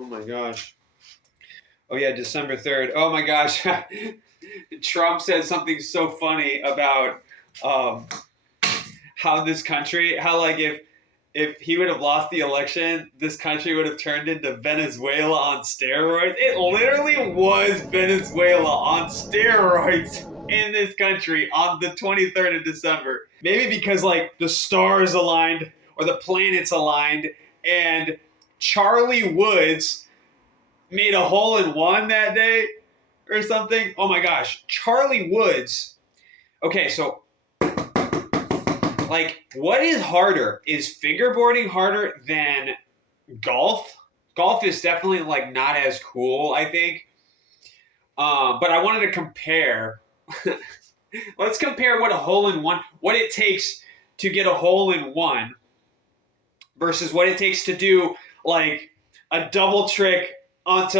Oh my gosh. Oh yeah, December 3rd. Oh my gosh. Trump said something so funny about um, how this country, how like if he would have lost the election, this country would have turned into Venezuela on steroids. It literally was Venezuela on steroids in this country on the 23rd of December. Maybe because like the stars aligned or the planets aligned and Charlie Woods made a hole in one that day or something. Oh my gosh, Charlie Woods. Okay, so like what is harder? Is fingerboarding harder than golf? Golf is definitely like not as cool, I think. But I wanted to compare. Let's compare what a hole in one, what it takes to get a hole in one versus what it takes to do like a double trick onto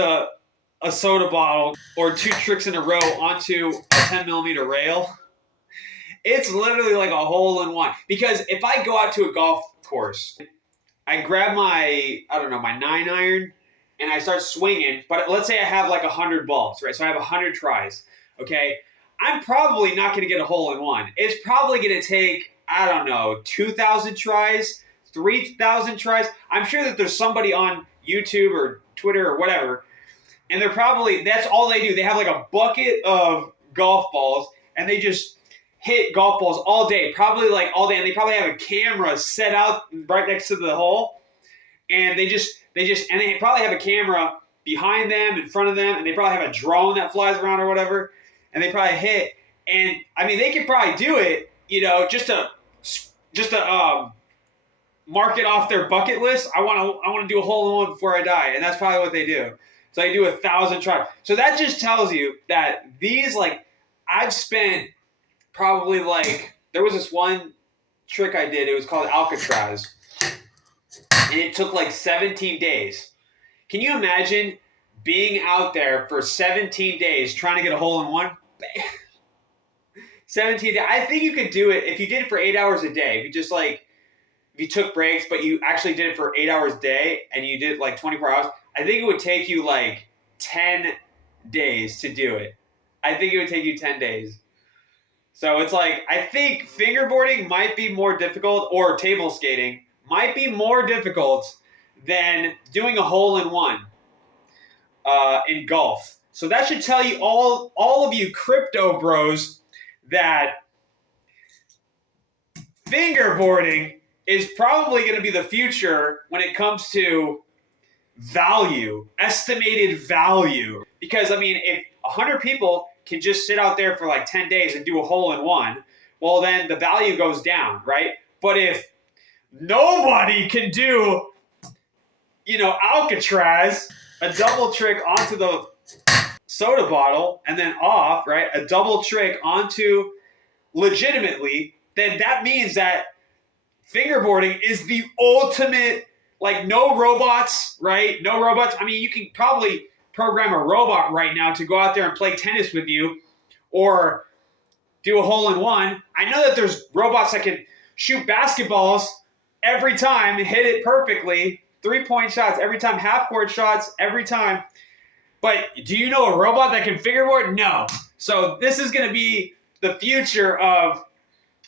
a soda bottle or two tricks in a row onto a 10 millimeter rail. It's literally like a hole in one. Because if I go out to a golf course, I grab my 9-iron, and I start swinging, but let's say I have like 100 balls, right? So I have 100 tries, okay? I'm probably not going to get a hole in one. It's probably going to take, 2,000 tries, 3,000 tries. I'm sure that there's somebody on YouTube or Twitter or whatever, and that's all they do. They have like a bucket of golf balls, and they just hit golf balls all day, probably like all day, and they probably have a camera set out right next to the hole, and they probably have a camera behind them, in front of them, and they probably have a drone that flies around or whatever, and they probably hit, and I mean they could probably do it, just to mark it off their bucket list. I want to do a hole in one before I die, and that's probably what they do. So they do 1,000 tries. So that just tells you that these I've spent probably there was this one trick I did. It was called Alcatraz, and it took 17 days. Can you imagine being out there for 17 days trying to get a hole in one? 17 days. I think you could do it if you did it for 8 hours a day. If you just if you took breaks, but you actually did it for 8 hours a day and you did 24 hours, I think it would take you 10 days to do it. I think it would take you 10 days. So it's I think fingerboarding might be more difficult, or table skating might be more difficult than doing a hole in one in golf. So that should tell you all of you crypto bros that fingerboarding is probably going to be the future when it comes to value, estimated value. Because, if 100 people can just sit out there for 10 days and do a hole in one, well, then the value goes down, right? But if nobody can do, Alcatraz, a double trick onto the soda bottle and then off, right? A double trick onto legitimately, then that means that fingerboarding is the ultimate, no robots, right? No robots. You can probably program a robot right now to go out there and play tennis with you or do a hole in one. I know that there's robots that can shoot basketballs every time and hit it perfectly, 3-point shots every time, half-court shots every time. But do you know a robot that can fingerboard? No. So this is going to be the future of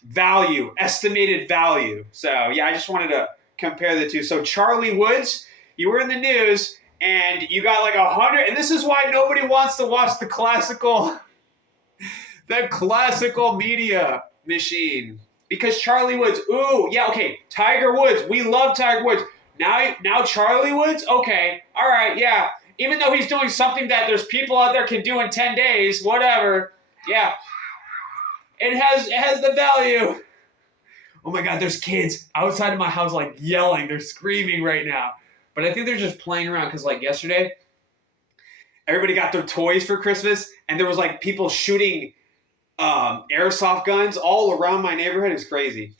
value, estimated value. So yeah, I just wanted to compare the two. So Charlie Woods, you were in the news and you got 100, and this is why nobody wants to watch the classical media machine. Because Charlie Woods, ooh, yeah, okay, Tiger Woods, we love Tiger Woods. Now Charlie Woods, okay, all right, yeah. Even though he's doing something that there's people out there can do in 10 days, whatever, yeah. It has the value. Oh my God, there's kids outside of my house yelling. They're screaming right now. But I think they're just playing around because yesterday, everybody got their toys for Christmas, and there was people shooting airsoft guns all around my neighborhood. It's crazy.